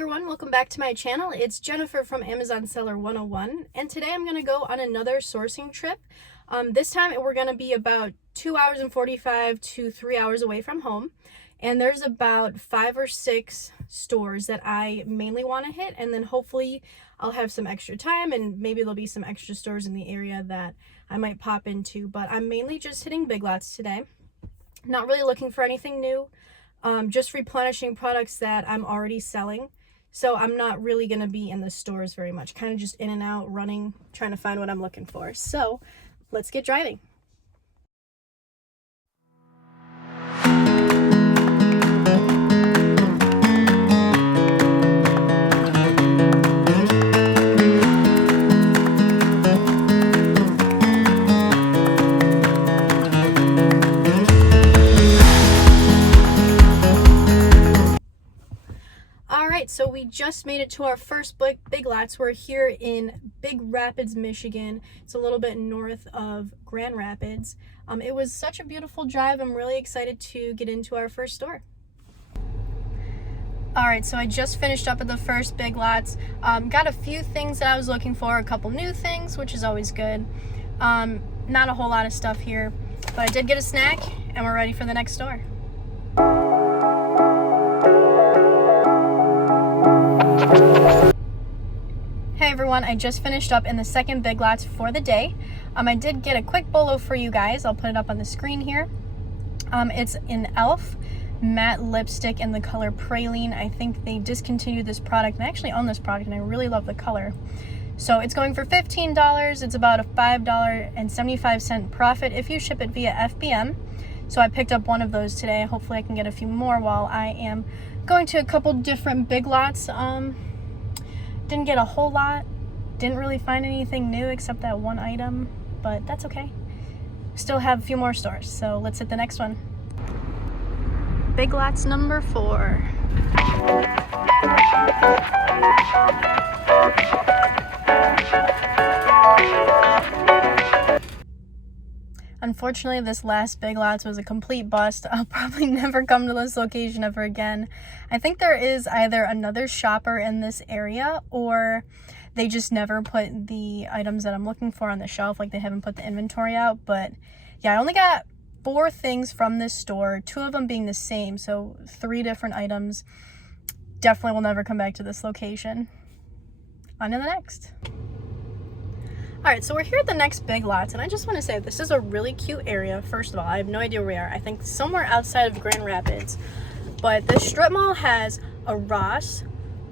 everyone, welcome back to my channel. It's Jennifer from Amazon Seller 101, and today I'm going to go on another sourcing trip. This time we're going to be about 2 hours and 45 to 3 hours away from home, and there's about 5 or 6 stores that I mainly want to hit, and then hopefully I'll have some extra time and maybe there'll be some extra stores in the area that I might pop into, but I'm mainly just hitting Big Lots today. Not really looking for anything new. Just replenishing products that I'm already selling. So I'm not really going to be in the stores very much. Kind of just in and out, running, trying to find what I'm looking for. So let's get driving. So we just made it to our first Big Lots. We're here in Big Rapids, Michigan. It's a little bit north of Grand Rapids. It was such a beautiful drive. I'm really excited to get into our first store. Alright, so I just finished up at the first Big Lots. Got a few things that I was looking for, a couple new things, which is always good. Not a whole lot of stuff here, but I did get a snack and we're ready for the next store. Hey everyone, I just finished up in the second Big Lots for the day. I did get a quick bolo for you guys. I'll put it up on the screen here. It's an e.l.f. matte lipstick in the color Praline. I think they discontinued this product, and I actually own this product and I really love the color. So it's going for $15. It's about a $5.75 profit if you ship it via FBM. So I picked up one of those today. Hopefully I can get a few more while I am going to a couple different Big Lots. Didn't get a whole lot. Didn't really find anything new except that one item, but that's okay. Still have a few more stores, so let's hit the next one. Big Lots number 4. Unfortunately, this last Big Lots was a complete bust. I'll probably never come to this location ever again. I think there is either another shopper in this area or they just never put the items that I'm looking for on the shelf, like they haven't put the inventory out. But yeah, I only got 4 things from this store, 2 of them being the same, so 3 different items. Definitely will never come back to this location. On to the next. Alright, so we're here at the next Big Lots, and I just want to say this is a really cute area. First of all, I have no idea where we are. I think somewhere outside of Grand Rapids. But this strip mall has a Ross,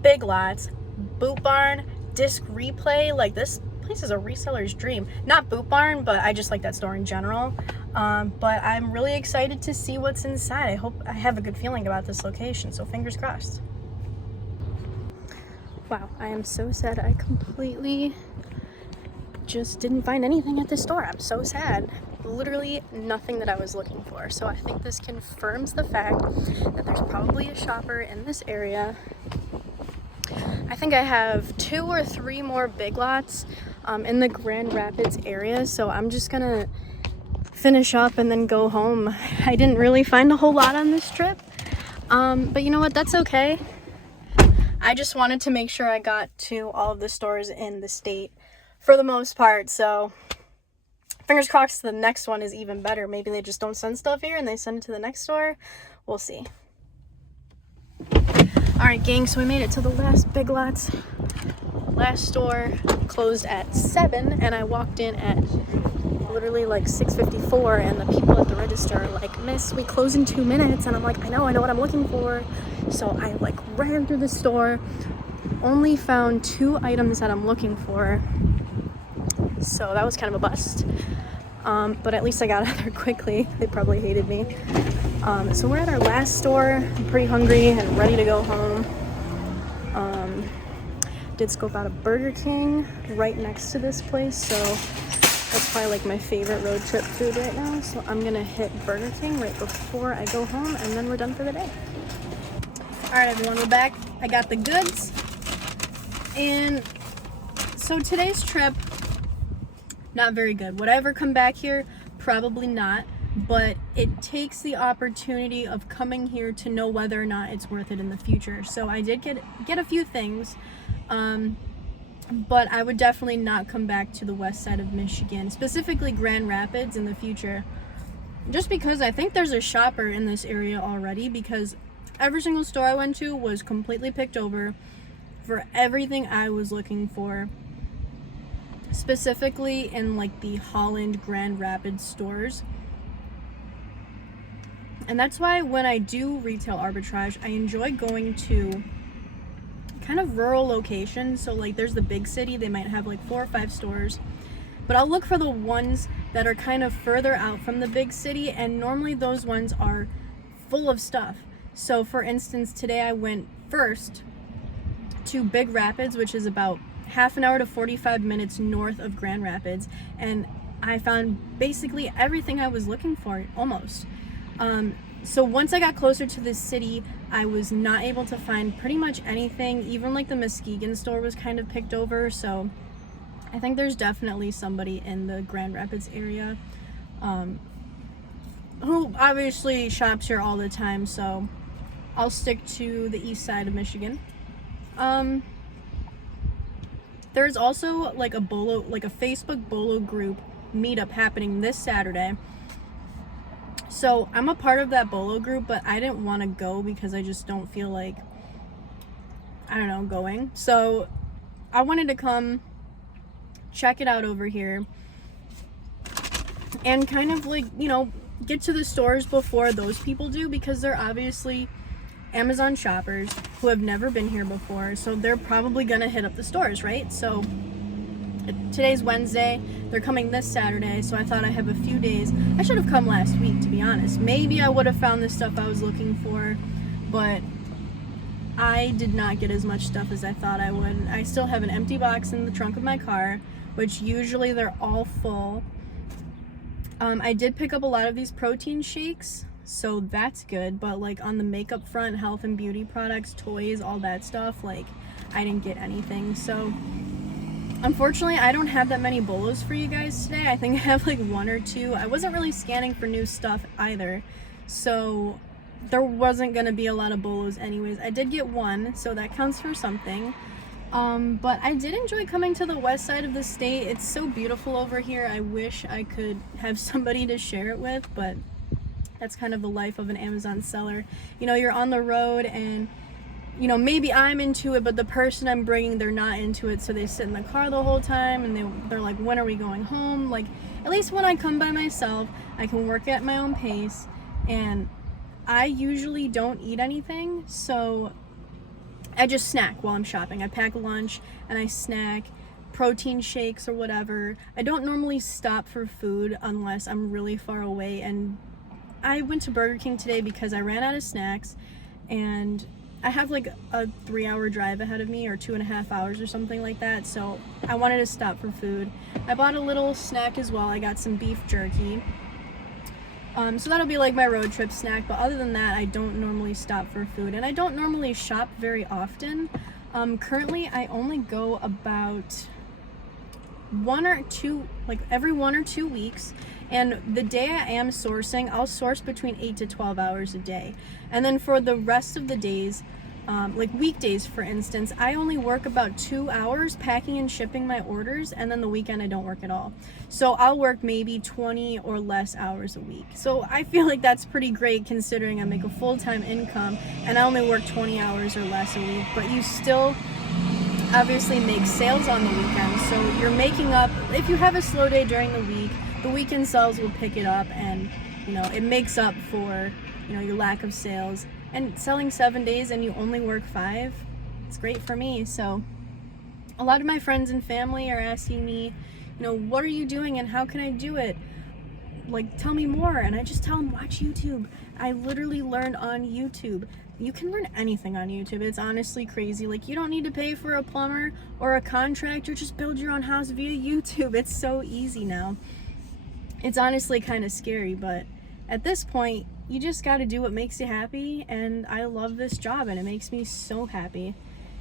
Big Lots, Boot Barn, Disc Replay. Like, this place is a reseller's dream. Not Boot Barn, but I just like that store in general. But I'm really excited to see what's inside. I have a good feeling about this location, so fingers crossed. Wow, I am so sad. I completely just didn't find anything at this store. I'm so sad. Literally nothing that I was looking for. So I think this confirms the fact that there's probably a shopper in this area. I think I have 2 or 3 more Big Lots in the Grand Rapids area, so I'm just gonna finish up and then go home. I didn't really find a whole lot on this trip, but you know what, that's okay. I just wanted to make sure I got to all of the stores in the state for the most part, so fingers crossed the next one is even better. Maybe they just don't send stuff here and they send it to the next store. We'll see. Alright gang, so we made it to the last Big Lots. Last store closed at 7 and I walked in at literally like 6:54 and the people at the register are like, "Miss, we close in 2 minutes." And I'm like, I know what I'm looking for. So I like ran through the store, only found 2 items that I'm looking for. So that was kind of a bust, but at least I got out there quickly. They probably hated me. So we're at our last store. I'm pretty hungry and ready to go home. Did scope out a Burger King right next to this place, so that's probably like my favorite road trip food right now. So I'm gonna hit Burger King right before I go home, and then we're done for the day. All right, everyone, we're back. I got the goods, and so today's trip, not very good. Would I ever come back here? Probably not. but it takes the opportunity of coming here to know whether or not it's worth it in the future. So I did get a few things, but I would definitely not come back to the west side of Michigan, specifically Grand Rapids, in the future, just because I think there's a shopper in this area already, because every single store I went to was completely picked over for everything I was looking for, specifically in like the Holland Grand Rapids stores. And that's why when I do retail arbitrage, I enjoy going to kind of rural locations. So like there's the big city, they might have like 4 or 5 stores, but I'll look for the ones that are kind of further out from the big city, and normally those ones are full of stuff. So for instance, today I went first to Big Rapids, which is about half an hour to 45 minutes north of Grand Rapids, and I found basically everything I was looking for, almost. So once I got closer to this city, I was not able to find pretty much anything. Even like the Muskegon store was kind of picked over. So I think there's definitely somebody in the Grand Rapids area who obviously shops here all the time. So I'll stick to the east side of Michigan. There's also like a Facebook Bolo group meetup happening this Saturday. So I'm a part of that Bolo group, but I didn't want to go because I just don't feel like, I don't know, going. So I wanted to come check it out over here and kind of like, you know, get to the stores before those people do, because they're obviously Amazon shoppers who have never been here before. So they're probably going to hit up the stores, right? So today's Wednesday, they're coming this Saturday, so I thought I have a few days. I should have come last week, to be honest. Maybe I would have found the stuff I was looking for, but I did not get as much stuff as I thought I would. I still have an empty box in the trunk of my car, which usually they're all full. I did pick up a lot of these protein shakes, so that's good, but like on the makeup front, health and beauty products, toys, all that stuff, like I didn't get anything. So unfortunately, I don't have that many bolos for you guys today. I think I have like 1 or 2. I wasn't really scanning for new stuff either, so there wasn't going to be a lot of bolos anyways. I did get 1, so that counts for something. But I did enjoy coming to the west side of the state. It's so beautiful over here. I wish I could have somebody to share it with, but that's kind of the life of an Amazon seller. You know, you're on the road and, you know, maybe I'm into it, but the person I'm bringing, they're not into it, so they sit in the car the whole time, and they're like, when are we going home? Like, at least when I come by myself, I can work at my own pace, and I usually don't eat anything, so I just snack while I'm shopping. I pack lunch, and I snack protein shakes or whatever. I don't normally stop for food unless I'm really far away, and I went to Burger King today because I ran out of snacks, and I have like a 3-hour drive ahead of me, or 2.5 hours or something like that, so I wanted to stop for food. I bought a little snack as well. I got some beef jerky. So that'll be like my road trip snack, but other than that, I don't normally stop for food, and I don't normally shop very often. Currently, I only go about 1 or 2, like every 1 or 2 weeks, and the day I am sourcing, I'll source between 8 to 12 hours a day. And then for the rest of the days, like weekdays for instance, I only work about 2 hours packing and shipping my orders, and then the weekend I don't work at all. So I'll work maybe 20 or less hours a week. So I feel like that's pretty great considering I make a full-time income and I only work 20 hours or less a week, but you still obviously make sales on the weekend, so you're making up. If you have a slow day during the week, the weekend sales will pick it up, and you know, it makes up for, you know, your lack of sales. And selling 7 days and you only work 5, it's great for me. So a lot of my friends and family are asking me, you know, what are you doing and how can I do it? Like, tell me more. And I just tell them, watch YouTube. I literally learned on YouTube. You can learn anything on YouTube. It's honestly crazy. Like, you don't need to pay for a plumber or a contractor. Just build your own house via YouTube. It's so easy now. It's honestly kind of scary, but at this point, you just got to do what makes you happy, and I love this job, and it makes me so happy.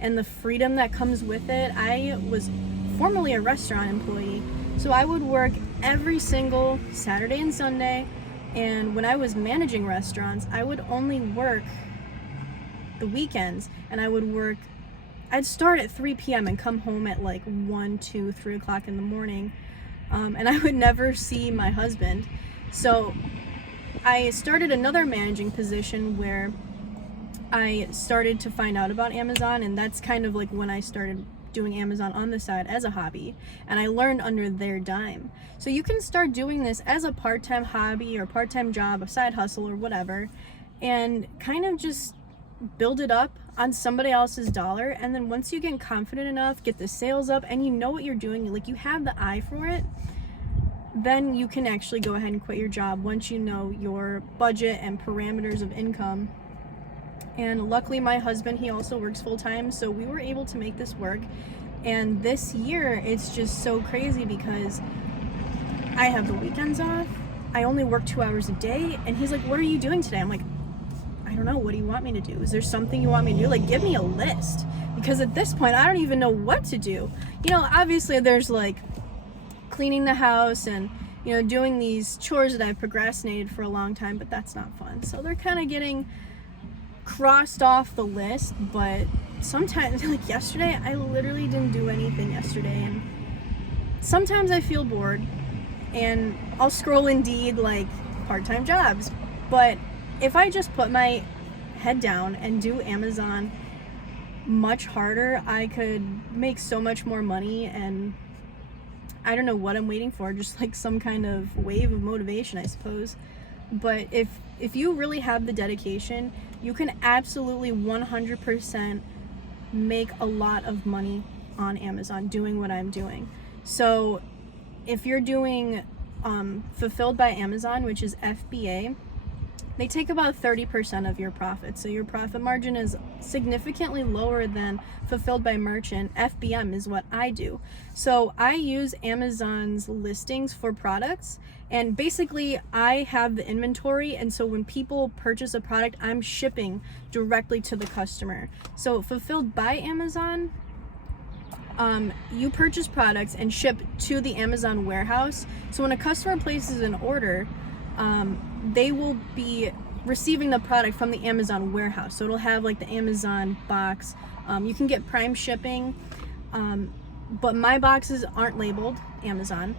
And the freedom that comes with it. I was formerly a restaurant employee, so I would work every single Saturday and Sunday, And when I was managing restaurants, I would only work the weekends, and I'd start at 3 p.m. and come home at like 1, 2, 3 o'clock in the morning. And I would never see my husband. So I started another managing position where I started to find out about Amazon, and that's kind of like when I started doing Amazon on the side as a hobby, and I learned under their dime. So you can start doing this as a part-time hobby or part-time job, a side hustle or whatever, and kind of just build it up on somebody else's dollar. And then once you get confident enough, get the sales up, and you know what you're doing, like you have the eye for it, then you can actually go ahead and quit your job once you know your budget and parameters of income. And luckily my husband, he also works full-time, so we were able to make this work. And this year it's just so crazy because I have the weekends off, I only work 2 hours a day, and he's like, what are you doing today? I'm like, I don't know, what do you want me to do? Is there something you want me to do? Like, give me a list, because at this point I don't even know what to do. You know, obviously there's like cleaning the house and, you know, doing these chores that I've procrastinated for a long time, but that's not fun. So they're kind of getting crossed off the list. But sometimes, like yesterday, I literally didn't do anything yesterday, and sometimes I feel bored and I'll scroll Indeed like part-time jobs. But if I just put my head down and do Amazon much harder, I could make so much more money. And I don't know what I'm waiting for, just like some kind of wave of motivation, I suppose. But if you really have the dedication, you can absolutely 100% make a lot of money on Amazon doing what I'm doing. So if you're doing Fulfilled by Amazon, which is FBA, they take about 30% of your profit. So your profit margin is significantly lower than Fulfilled by Merchant. FBM is what I do. So I use Amazon's listings for products, and basically I have the inventory, and so when people purchase a product, I'm shipping directly to the customer. So Fulfilled by Amazon, you purchase products and ship to the Amazon warehouse. So when a customer places an order, they will be receiving the product from the Amazon warehouse. So it'll have like the Amazon box. You can get Prime shipping, but my boxes aren't labeled Amazon.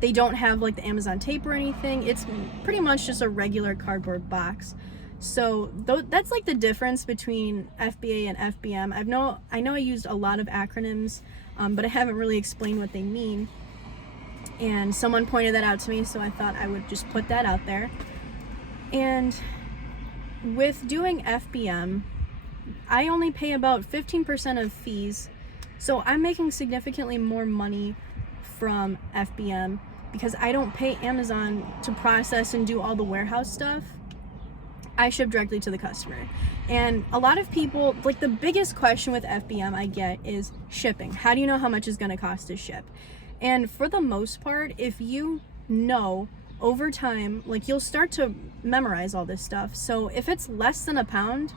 They don't have like the Amazon tape or anything. It's pretty much just a regular cardboard box. So that's like the difference between FBA and FBM. I know I used a lot of acronyms, but I haven't really explained what they mean. And someone pointed that out to me, so I thought I would just put that out there. And with doing FBM, I only pay about 15% of fees, so I'm making significantly more money from FBM because I don't pay Amazon to process and do all the warehouse stuff. I ship directly to the customer. And a lot of people, like the biggest question with FBM I get is shipping. How do you know how much it's going to cost to ship? And for the most part, if you know over time, like you'll start to memorize all this stuff. So if it's less than a pound,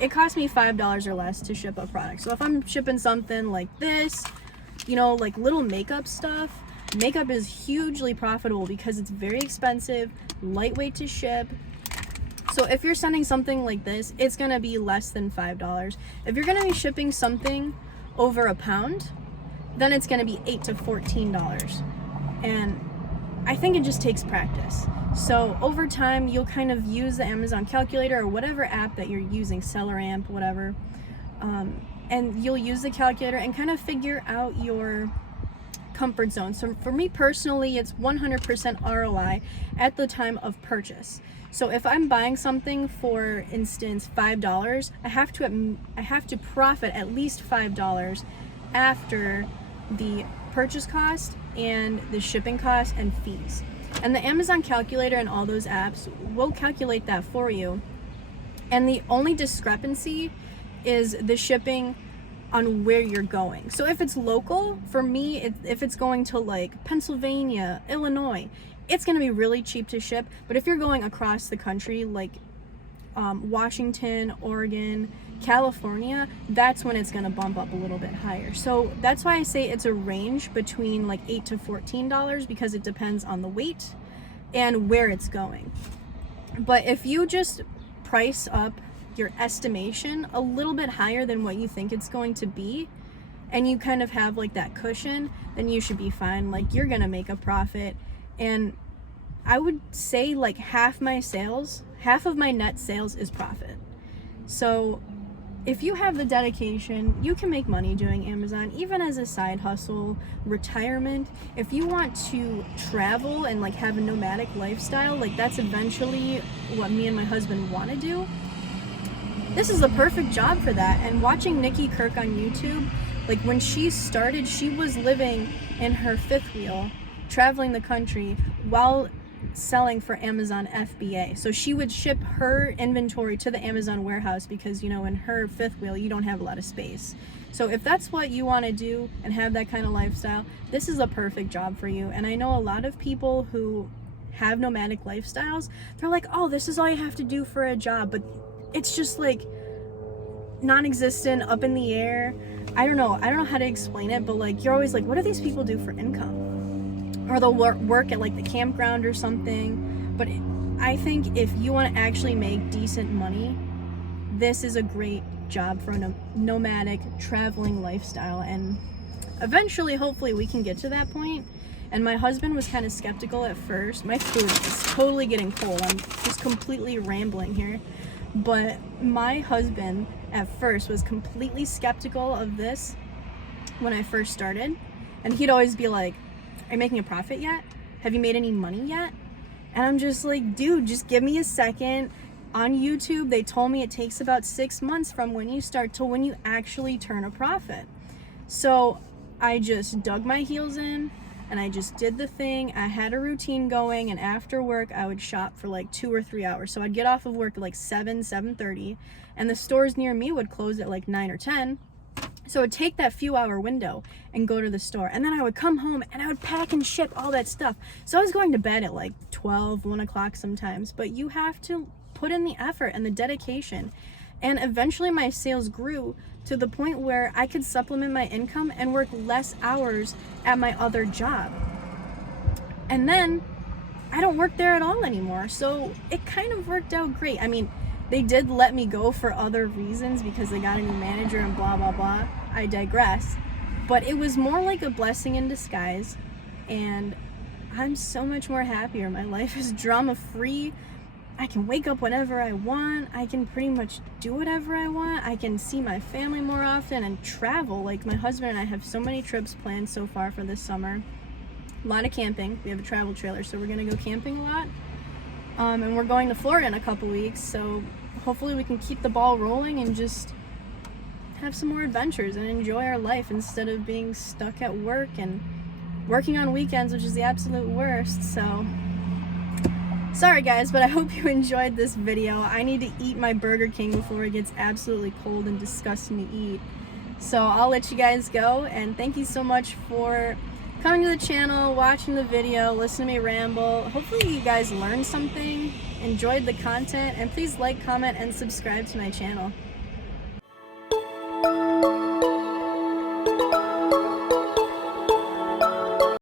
it costs me $5 or less to ship a product. So if I'm shipping something like this, you know, like little makeup stuff, makeup is hugely profitable because it's very expensive, lightweight to ship. So if you're sending something like this, it's gonna be less than $5. If you're gonna be shipping something over a pound, then it's gonna be $8 to $14. And I think it just takes practice. So over time, you'll kind of use the Amazon calculator or whatever app that you're using, Seller Amp, whatever, and you'll use the calculator and kind of figure out your comfort zone. So for me personally, it's 100% ROI at the time of purchase. So if I'm buying something, for instance, $5, I have to profit at least $5 after the purchase cost and the shipping cost and fees. And the Amazon calculator and all those apps will calculate that for you. And the only discrepancy is the shipping on where you're going. So if it's local, for me, if it's going to like Pennsylvania, Illinois, it's going to be really cheap to ship. But if you're going across the country, like Washington, Oregon, California, that's when it's going to bump up a little bit higher. So that's why I say it's a range between like $8 to $14, because it depends on the weight and where it's going. But if you just price up your estimation a little bit higher than what you think it's going to be, and you kind of have like that cushion, then you should be fine. Like, you're gonna make a profit. And I would say like half of my net sales is profit. So if you have the dedication, you can make money doing Amazon, even as a side hustle, retirement. If you want to travel and like have a nomadic lifestyle, like that's eventually what me and my husband want to do. This is a perfect job for that. And watching Nikki Kirk on YouTube, like when she started, she was living in her fifth wheel, traveling the country while selling for Amazon FBA. So she would ship her inventory to the Amazon warehouse because, you know, in her fifth wheel, you don't have a lot of space. So if that's what you want to do and have that kind of lifestyle, this is a perfect job for you. And I know a lot of people who have nomadic lifestyles, they're like, oh, this is all you have to do for a job. But it's just like non-existent, up in the air. I don't know how to explain it, but like, you're always like, what do these people do for income? Or they'll work at like the campground or something. But I think if you want to actually make decent money, this is a great job for a nomadic traveling lifestyle. And eventually, hopefully, we can get to that point. And my husband was kind of skeptical at first. My food is totally getting cold. I'm just completely rambling here. But my husband at first was completely skeptical of this when I first started. And he'd always be like, are you making a profit yet? Have you made any money yet? And I'm just like, dude, just give me a second. On YouTube, they told me it takes about 6 months from when you start till when you actually turn a profit. So I just dug my heels in and I just did the thing. I had a routine going, and after work, I would shop for like 2 or 3 hours. So I'd get off of work at like 7:30, and the stores near me would close at like 9 or 10. So I would take that few hour window and go to the store. And then I would come home and I would pack and ship all that stuff. So I was going to bed at like 12, 1 o'clock sometimes. But you have to put in the effort and the dedication. And eventually my sales grew to the point where I could supplement my income and work less hours at my other job. And then I don't work there at all anymore. So it kind of worked out great. I mean, they did let me go for other reasons because they got a new manager and blah, blah, blah. I digress. But it was more like a blessing in disguise. And I'm so much more happier. My life is drama-free. I can wake up whenever I want. I can pretty much do whatever I want. I can see my family more often and travel. Like, my husband and I have so many trips planned so far for this summer. A lot of camping. We have a travel trailer, so we're going to go camping a lot. And we're going to Florida in a couple weeks, so hopefully we can keep the ball rolling and just have some more adventures and enjoy our life instead of being stuck at work and working on weekends, which is the absolute worst. So sorry guys, but I hope you enjoyed this video. I need to eat my Burger King before it gets absolutely cold and disgusting to eat. So I'll let you guys go, and thank you so much for coming to the channel, watching the video, listening to me ramble. Hopefully you guys learned something, enjoyed the content, and please like, comment, and subscribe to my channel.